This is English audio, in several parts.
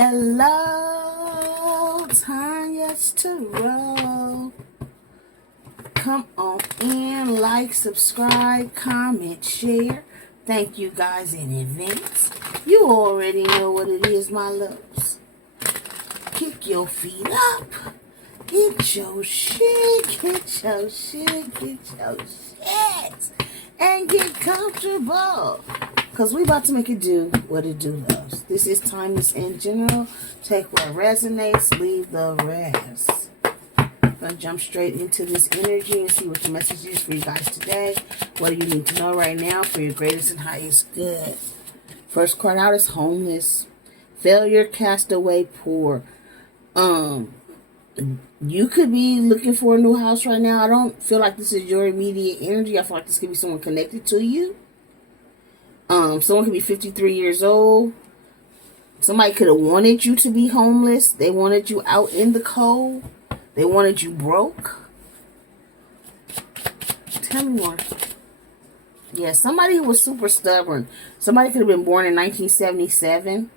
Hello, Tanya's to roll. Come on in, like, subscribe, comment, share. Thank you guys in advance. You already know what it is, my loves. Kick your feet up. Get your shit, get your shit, get your shit. And get comfortable. Because we about to make it do what it do, loves. This is timeless in general. Take what resonates, leave the rest. I'm going to jump straight into this energy and see what the message is for you guys today. What do you need to know right now for your greatest and highest good? First card out is homeless. Failure, castaway, poor. You could be looking for a new house right now. I don't feel like this is your immediate energy. I feel like this could be someone connected to you. Someone could be 53 years old. Somebody could have wanted you to be homeless. They wanted you out in the cold. They wanted you broke. Tell me more. Yeah, somebody who was super stubborn. Somebody could have been born in 1977.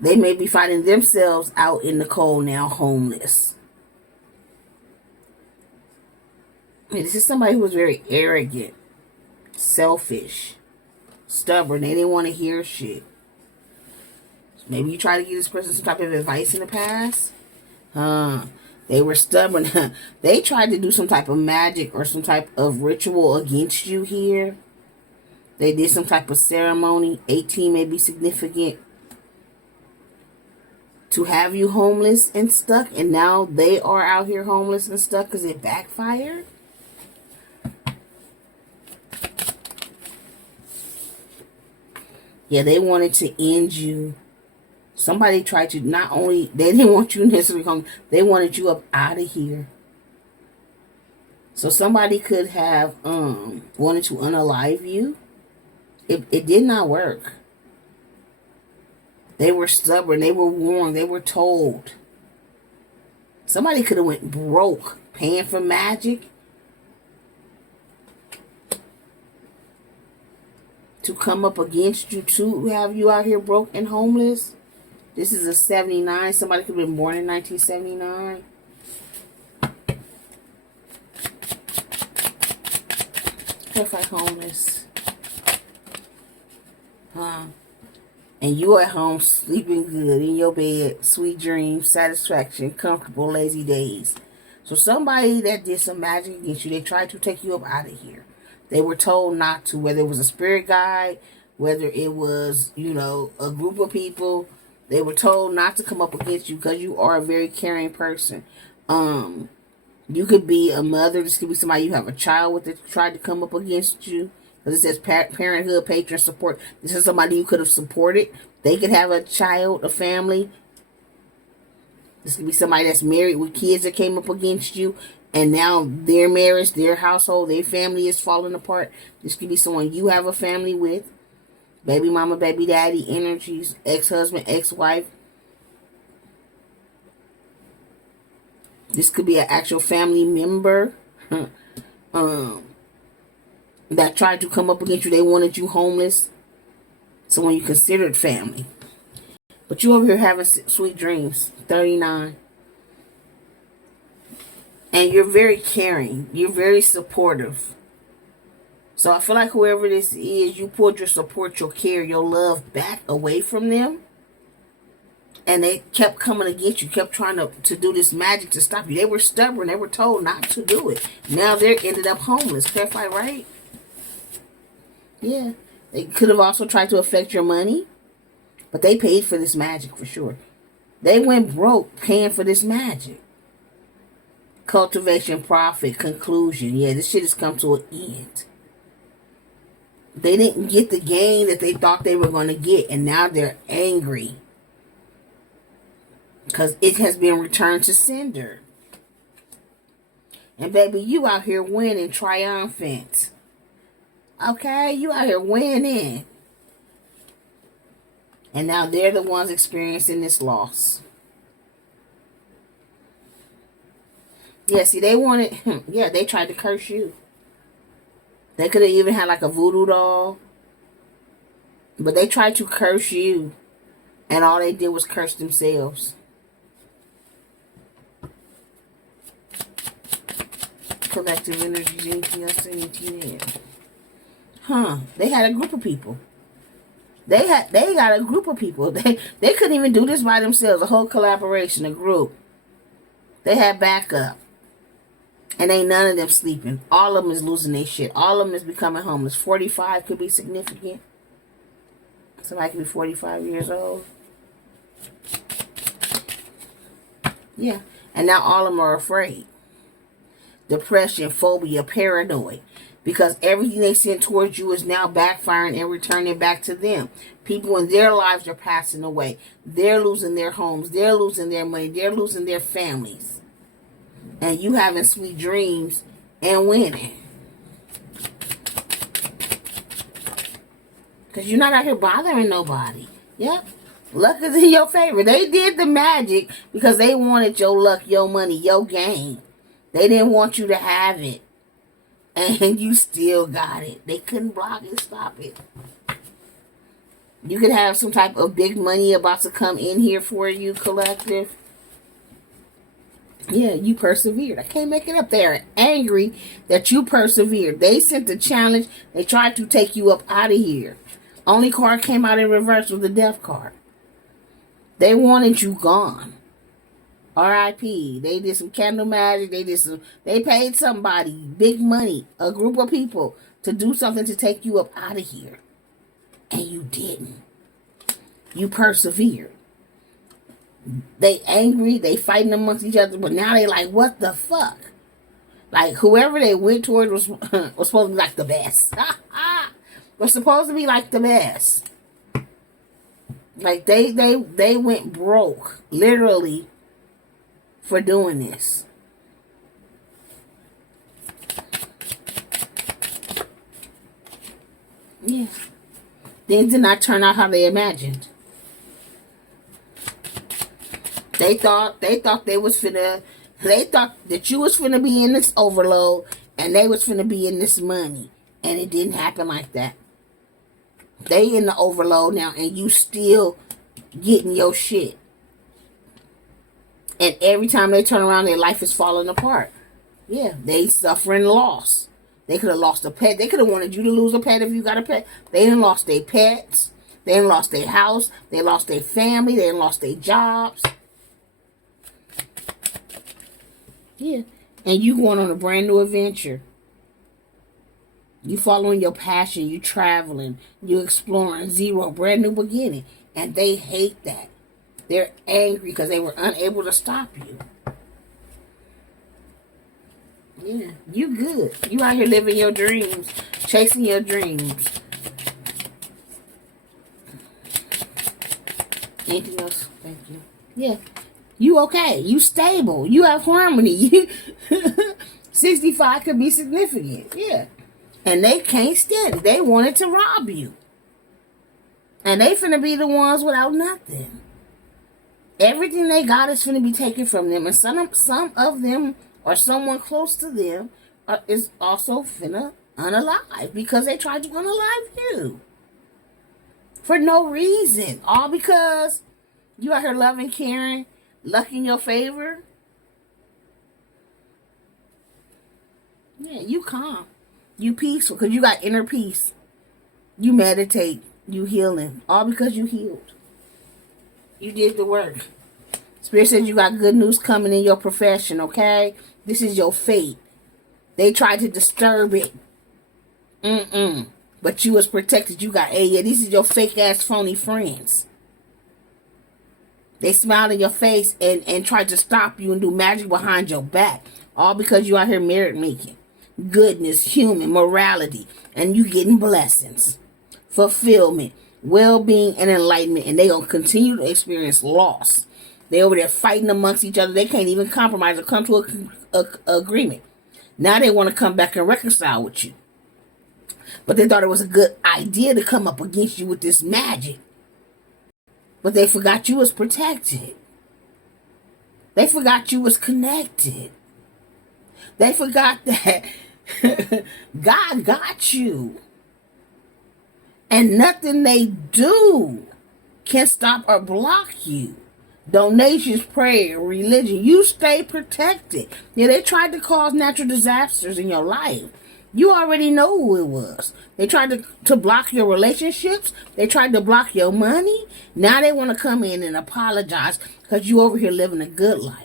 They may be finding themselves out in the cold now, homeless. This is somebody who was very arrogant, selfish, stubborn. They didn't want to hear shit. Maybe you try to give this person some type of advice in the past. They were stubborn. They tried to do some type of magic or some type of ritual against you here. They did some type of ceremony. 18 may be significant to have you homeless and stuck. And now they are out here homeless and stuck because it backfired. Yeah, they wanted to end you. Somebody tried to, not only, they didn't want you necessarily home, they wanted you up out of here. So somebody could have wanted to unalive you. It did not work. They were stubborn. They were warned. They were told. Somebody could have went broke paying for magic to come up against you to have you out here broke and homeless. This is a 79. Somebody could have been born in 1979. Clarify homeless. And you at home sleeping good in your bed. Sweet dreams, satisfaction, comfortable, lazy days. So somebody that did some magic against you, they tried to take you up out of here. They were told not to, whether it was a spirit guide, whether it was, a group of people. They were told not to come up against you because you are a very caring person. You could be a mother. This could be somebody you have a child with that tried to come up against you. Because it says parenthood, patron support. This is somebody you could have supported. They could have a child, a family. This could be somebody that's married with kids that came up against you. And now their marriage, their household, their family is falling apart. This could be someone you have a family with. Baby mama, baby daddy energies, ex-husband, ex-wife. This could be an actual family member that tried to come up against you. They wanted you homeless. Someone you considered family. But you over here having sweet dreams. 39. And you're very caring. You're very supportive. So I feel like whoever this is, you pulled your support, your care, your love back away from them. And they kept coming against you, kept trying to do this magic to stop you. They were stubborn. They were told not to do it. Now they ended up homeless. Clarify, right? Yeah. They could have also tried to affect your money. But they paid for this magic for sure. They went broke paying for this magic. Cultivation, profit, conclusion. Yeah, this shit has come to an end. They didn't get the gain that they thought they were going to get. And now they're angry. Because it has been returned to sender. And baby, you out here winning, triumphant. Okay? You out here winning. And now they're the ones experiencing this loss. Yeah, see, they wanted... Yeah, they tried to curse you. They could have even had like a voodoo doll. But they tried to curse you. And all they did was curse themselves. Collective energy, anything else, anything else. Huh. They had a group of people. They got a group of people. They couldn't even do this by themselves. A whole collaboration, a group. They had backup. And ain't none of them sleeping. All of them is losing their shit. All of them is becoming homeless. 45 could be significant. Somebody could be 45 years old. Yeah. And now all of them are afraid. Depression, phobia, paranoid. Because everything they sent towards you is now backfiring and returning back to them. People in their lives are passing away. They're losing their homes. They're losing their money. They're losing their families. And you having sweet dreams and winning. Because you're not out here bothering nobody. Yep. Luck is in your favor. They did the magic because they wanted your luck, your money, your game. They didn't want you to have it. And you still got it. They couldn't block it, stop it. You could have some type of big money about to come in here for you, collective. Yeah, you persevered. I can't make it up. They're angry that you persevered. They sent the challenge. They tried to take you up out of here. Only card came out in reverse was the death card. They wanted you gone. R.I.P. They did some candle magic. They paid somebody big money, a group of people, to do something to take you up out of here. And you didn't. You persevered. They angry, they fighting amongst each other, but now they like, what the fuck? Like whoever they went towards was supposed to be like the best. Was supposed to be like the best. Like they went broke, literally, for doing this. Yeah. Things did not turn out how they imagined. They thought they was finna, they thought that you was finna be in this overload and they was finna be in this money. And it didn't happen like that. They in the overload now and you still getting your shit. And every time they turn around, their life is falling apart. Yeah, they suffering loss. They could have lost a pet. They could have wanted you to lose a pet if you got a pet. They done lost their pets. They done lost their house. They lost their family. They done lost their jobs. Yeah. And you going on a brand new adventure. You following your passion. You traveling. You exploring. Zero. Brand new beginning. And they hate that. They're angry because they were unable to stop you. Yeah, you good. You out here living your dreams, chasing your dreams. Anything else? Thank you. Yeah, you okay. You stable. You have harmony. 65 could be significant. Yeah. And they can't stand it. They wanted to rob you. And they finna be the ones without nothing. Everything they got is finna be taken from them. And some of them, or someone close to them, is also finna unalive. Because they tried to unalive you. For no reason. All because you out here loving, caring, luck in your favor. Yeah, you calm. You peaceful. Because you got inner peace. You meditate. You healing. All because you healed. You did the work. Spirit says you got good news coming in your profession, okay? This is your fate. They tried to disturb it. But you was protected. You got, hey, yeah, these is your fake ass phony friends. They smiled in your face and tried to stop you and do magic behind your back. All because you out here merit making. Goodness, human, morality. And you getting blessings. Fulfillment. Well-being and enlightenment, and they gonna continue to experience loss. They over there fighting amongst each other. They can't even compromise or come to a agreement. Now they want to come back and reconcile with you, but they thought it was a good idea to come up against you with this magic. But they forgot you was protected. They forgot you was connected. They forgot that God got you. And nothing they do can stop or block you. Donations, prayer, religion, you stay protected. Yeah, they tried to cause natural disasters in your life. You already know who it was. They tried to block your relationships. They tried to block your money. Now they want to come in and apologize because you over here living a good life.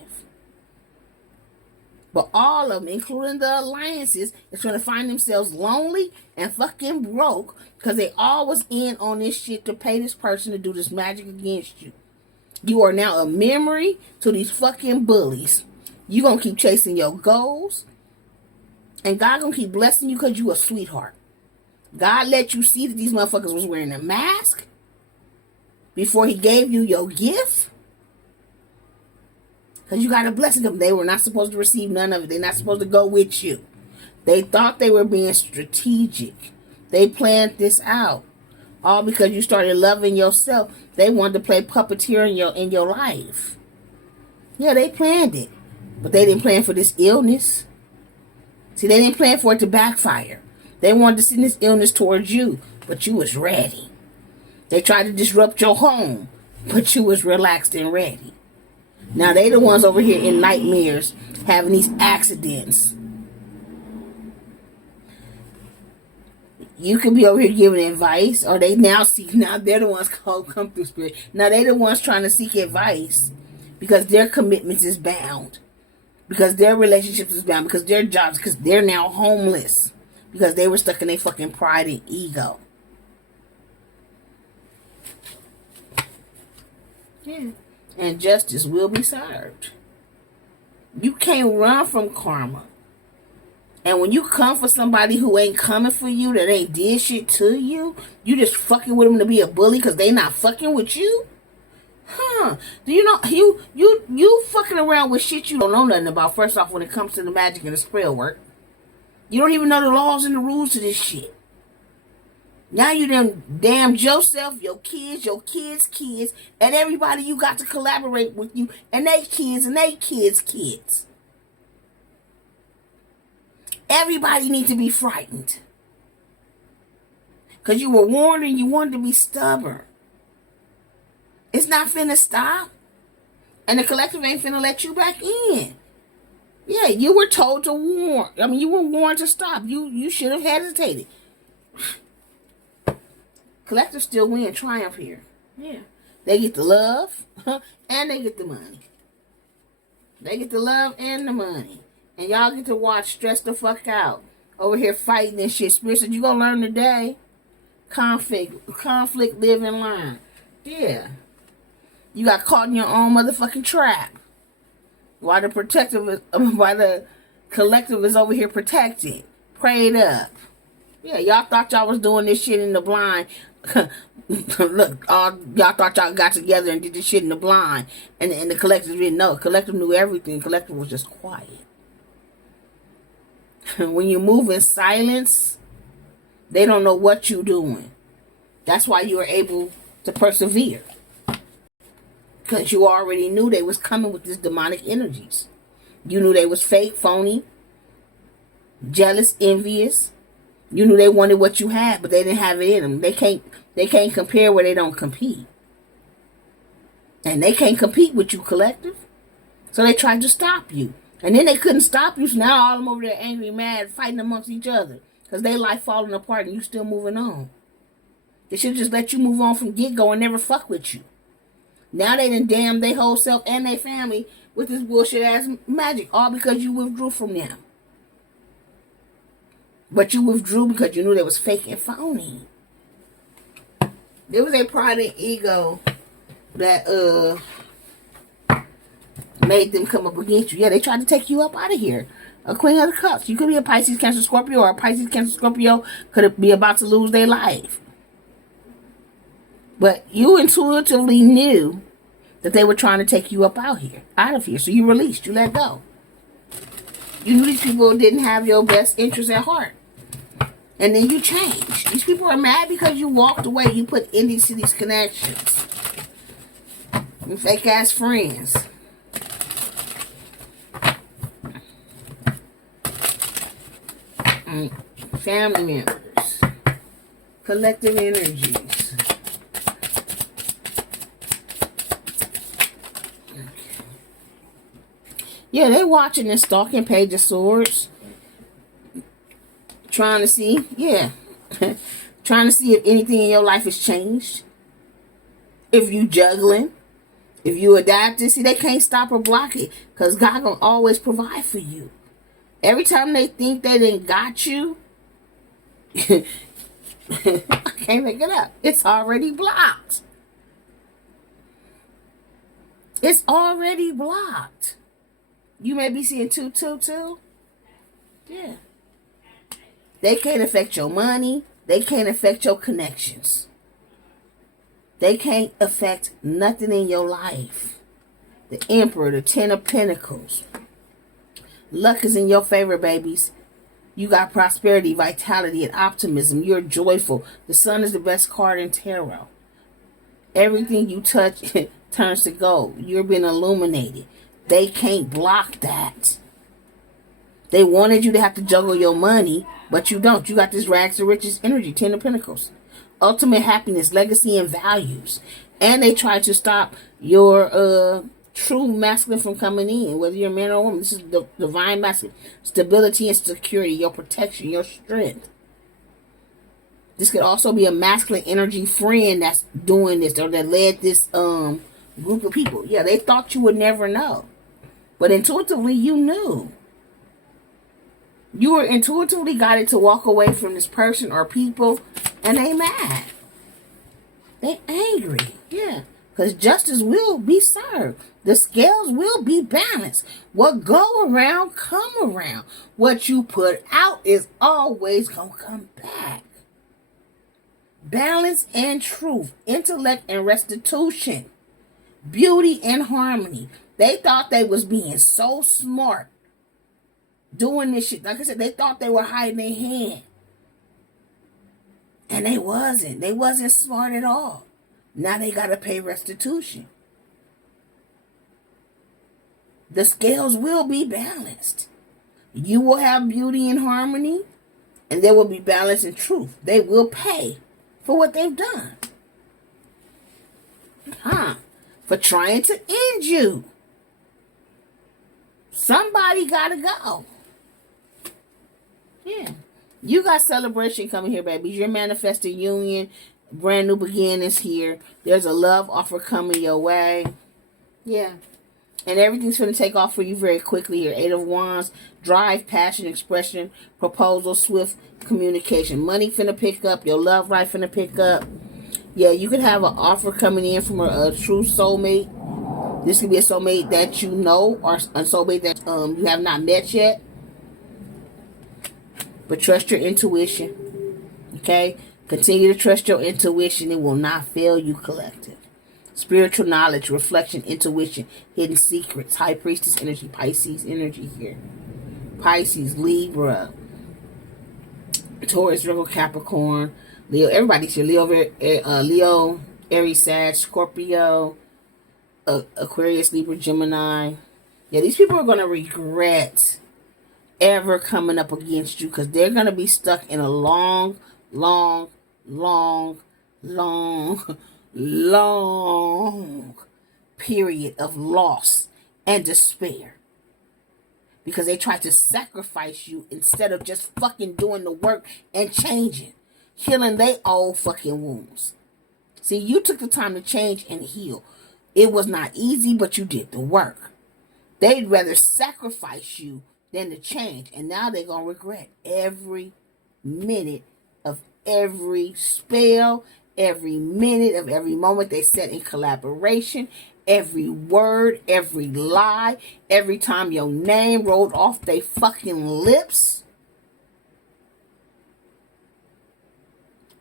But all of them, including the alliances, is going to find themselves lonely and fucking broke because they all was in on this shit to pay this person to do this magic against you. You are now a memory to these fucking bullies. You going to keep chasing your goals. And God going to keep blessing you because you a sweetheart. God let you see that these motherfuckers was wearing a mask before he gave you your gift. Because you got to bless them. They were not supposed to receive none of it. They're not supposed to go with you. They thought they were being strategic. They planned this out. All because you started loving yourself. They wanted to play puppeteer in your life. Yeah, they planned it. But they didn't plan for this illness. See, they didn't plan for it to backfire. They wanted to send this illness towards you. But you was ready. They tried to disrupt your home. But you was relaxed and ready. Now they the ones over here in nightmares having these accidents. You could be over here giving advice, or they now seek. Now they're the ones called come through spirit. Now they the ones trying to seek advice because their commitments is bound, because their relationships is bound, because their jobs, because they're now homeless because they were stuck in their fucking pride and ego. Yeah. And justice will be served. You can't run from karma. And when you come for somebody who ain't coming for you, that ain't did shit to you, you just fucking with them to be a bully because they not fucking with you? Huh. Do you know, you fucking around with shit you don't know nothing about, first off, when it comes to the magic and the spell work. You don't even know the laws and the rules to this shit. Now you done damned yourself, your kids' kids, and everybody you got to collaborate with you, and they kids and they kids' kids. Everybody needs to be frightened. Because you were warned and you wanted to be stubborn. It's not finna stop. And the collective ain't finna let you back in. Yeah, you were told to warn. I mean, you were warned to stop. You should have hesitated. Collective still win triumph here. Yeah. They get the love and they get the money. They get the love and the money. And y'all get to watch stress the fuck out. Over here fighting and shit. Spirit said, you gonna learn today. Conflict live in line. Yeah. You got caught in your own motherfucking trap. While the collective is over here protected. Prayed up. Yeah, y'all thought y'all was doing this shit in the blind. Look, y'all thought y'all got together and did this shit in the blind. And the collective didn't know. Collective knew everything. Collective was just quiet. When you move in silence, they don't know what you're doing. That's why you were able to persevere. Because you already knew they was coming with these demonic energies. You knew they was fake, phony, jealous, envious. You knew they wanted what you had, but they didn't have it in them. They can't compare where they don't compete. And they can't compete with you, collective. So they tried to stop you. And then they couldn't stop you, so now all of them over there angry, mad, fighting amongst each other. Because they life falling apart and you still moving on. They should just let you move on from get-go and never fuck with you. Now they done damn their whole self and their family with this bullshit ass magic. All because you withdrew from them. But you withdrew because you knew they was fake and phony. There was a pride and ego that made them come up against you. Yeah, they tried to take you up out of here. A Queen of the Cups. You could be a Pisces, Cancer, Scorpio, or a Pisces, Cancer, Scorpio could be about to lose their life. But you intuitively knew that they were trying to take you up out of here. So you released, you let go. You knew these people didn't have your best interest at heart. And then you changed. These people are mad because you walked away. You put endings to these connections. And fake ass friends. Family members. Collective energies. Yeah, they watching and stalking Page of Swords. Trying to see, yeah. Trying to see if anything in your life has changed. If you juggling. If you adapt it, see, they can't stop or block it. Because God gonna always provide for you. Every time they think they done got you, I can't make it up. It's already blocked. It's already blocked. You may be seeing 222. Yeah. They can't affect your money. They can't affect your connections. They can't affect nothing in your life. The Emperor, the Ten of Pentacles. Luck is in your favor, babies. You got prosperity, vitality, and optimism. You're joyful. The Sun is the best card in tarot. Everything you touch turns to gold. You're being illuminated. They can't block that. They wanted you to have to juggle your money, but you don't. You got this rags to riches energy, Ten of Pentacles. Ultimate happiness, legacy, and values. And they try to stop your true masculine from coming in, whether you're a man or a woman. This is the divine masculine. Stability and security, your protection, your strength. This could also be a masculine energy friend that's doing this or that led this group of people. Yeah, they thought you would never know. But intuitively, you knew. You were intuitively guided to walk away from this person or people, and they mad. They angry. Yeah. Because justice will be served. The scales will be balanced. What go around, come around. What you put out is always going to come back. Balance and truth. Intellect and restitution. Beauty and harmony. They thought they was being so smart. Doing this shit. Like I said, they thought they were hiding their hand. And they wasn't. They wasn't smart at all. Now they got to pay restitution. The scales will be balanced. You will have beauty and harmony. And there will be balance and truth. They will pay for what they've done. For trying to end you. Somebody got to go. Yeah. You got celebration coming here, babies. You're manifesting union. Brand new beginnings here. There's a love offer coming your way. Yeah. And everything's going to take off for you very quickly here. 8 of Wands. Drive, passion, expression, proposal, swift communication. Money finna pick up. Your love life finna pick up. Yeah, you could have an offer coming in from a true soulmate. This could be a soulmate that you know or a soulmate that you have not met yet. But trust your intuition. Okay? Continue to trust your intuition. It will not fail you, collective. Spiritual knowledge, reflection, intuition, hidden secrets. High Priestess energy, Pisces energy here. Pisces, Libra, Taurus, Virgo, Capricorn, Leo. Everybody's here. Leo, Aries, Sag, Scorpio, Aquarius, Libra, Gemini. Yeah, these people are going to regret ever coming up against you because they're going to be stuck in a long period of loss and despair because they tried to sacrifice you instead of just fucking doing the work and changing, healing their old fucking wounds. See, you took the time to change and heal. It was not easy, but you did the work. They'd rather sacrifice you than to change, and now they're gonna regret every minute of every spell, every minute of every moment they set in collaboration, every word, every lie, every time your name rolled off their fucking lips.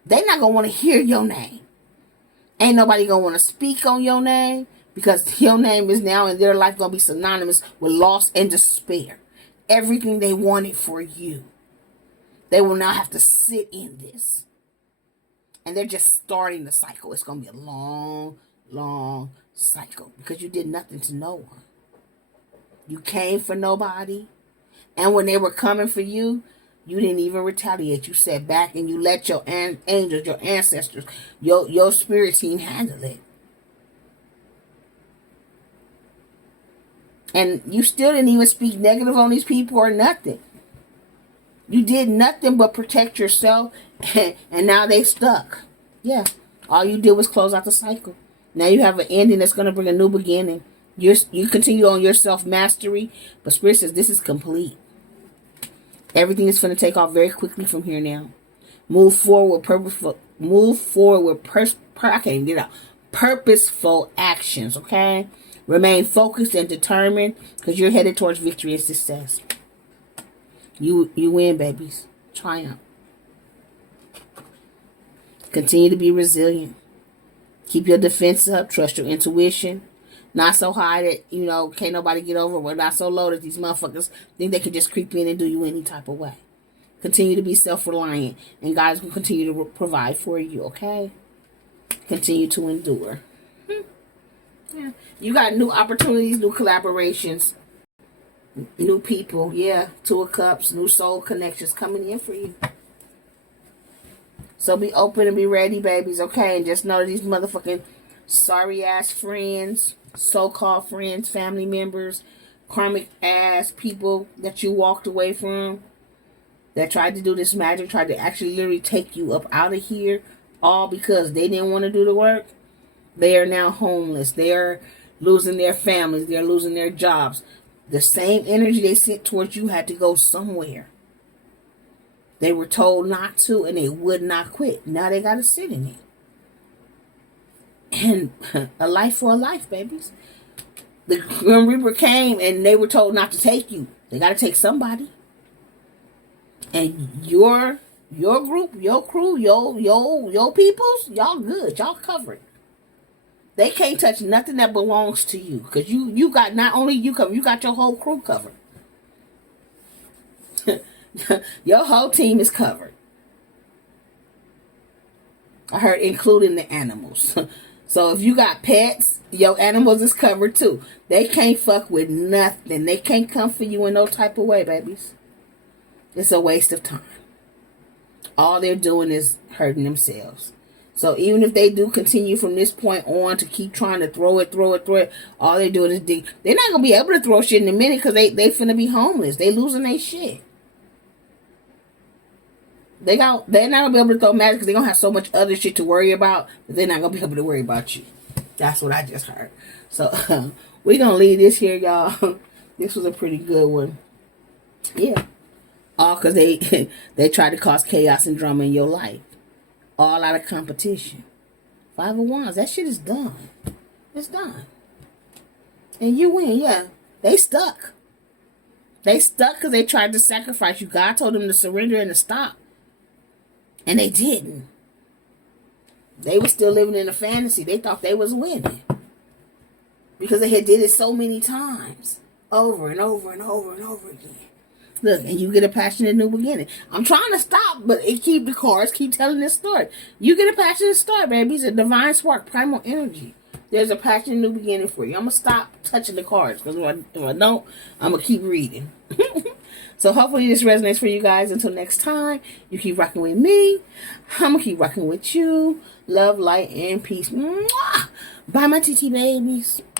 They're not gonna want to hear your name. Ain't nobody gonna want to speak on your name because your name is now in their life gonna be synonymous with loss and despair. Everything they wanted for you. They will now have to sit in this. And they're just starting the cycle. It's going to be a long cycle. Because you did nothing to no one. You came for nobody. And when they were coming for you, you didn't even retaliate. You sat back and you let your angels, your ancestors, your spirit team handle it. And you still didn't even speak negative on these people or nothing. You did nothing but protect yourself, and now they stuck. Yeah. All you did was close out the cycle. Now you have an ending that's going to bring a new beginning. You continue on your self-mastery, but Spirit says this is complete. Everything is going to take off very quickly from here now. Move forward with purposeful. Move forward with I can't even get it out. Purposeful actions. Okay. Remain focused and determined because you're headed towards victory and success. You win, babies. Triumph. Continue to be resilient. Keep your defense up. Trust your intuition. Not so high that, can't nobody get over. But not so low that these motherfuckers think they can just creep in and do you any type of way. Continue to be self-reliant. And God will continue to provide for you, okay? Continue to endure. Yeah. You got new opportunities, new collaborations, new people. Yeah, Two of Cups, new soul connections coming in for you. So be open and be ready, babies, okay? And just know these motherfucking sorry-ass friends, so-called friends, family members, karmic-ass people that you walked away from, that tried to do this magic, tried to actually literally take you up out of here, all because they didn't want to do the work. They are now homeless. They are losing their families. They're losing their jobs. The same energy they sent towards you had to go somewhere. They were told not to, and they would not quit. Now they got to sit in it. And a life for a life, babies. The Grim Reaper came, and they were told not to take you. They got to take somebody. And your group, your crew, your peoples, y'all good. Y'all covered. They can't touch nothing that belongs to you. Because you got, not only you covered, you got your whole crew covered. Your whole team is covered. I heard including the animals. So if you got pets, your animals is covered too. They can't fuck with nothing. They can't come for you in no type of way, babies. It's a waste of time. All they're doing is hurting themselves. So even if they do continue from this point on to keep trying to throw it, all they're doing is dig. They're not going to be able to throw shit in a minute because they finna be homeless. They losing their shit. They're not going to be able to throw magic because they're going to have so much other shit to worry about that they're not going to be able to worry about you. That's what I just heard. So we're going to leave this here, y'all. This was a pretty good one. Yeah. All because they tried to cause chaos and drama in your life. All out of competition. 5 of Wands. That shit is done. It's done. And you win, yeah. They stuck. They stuck because they tried to sacrifice you. God told them to surrender and to stop. And they didn't. They were still living in a fantasy. They thought they was winning. Because they had did it so many times. Over and over and over and over again. Look, and you get a passionate new beginning. I'm trying to stop, but the cards keep telling this story. You get a passionate start, baby. It's a divine spark, primal energy. There's a passionate new beginning for you. I'm going to stop touching the cards. Because if I don't, I'm going to keep reading. So hopefully this resonates for you guys. Until next time, you keep rocking with me. I'm going to keep rocking with you. Love, light, and peace. Mwah! Bye, my TT babies.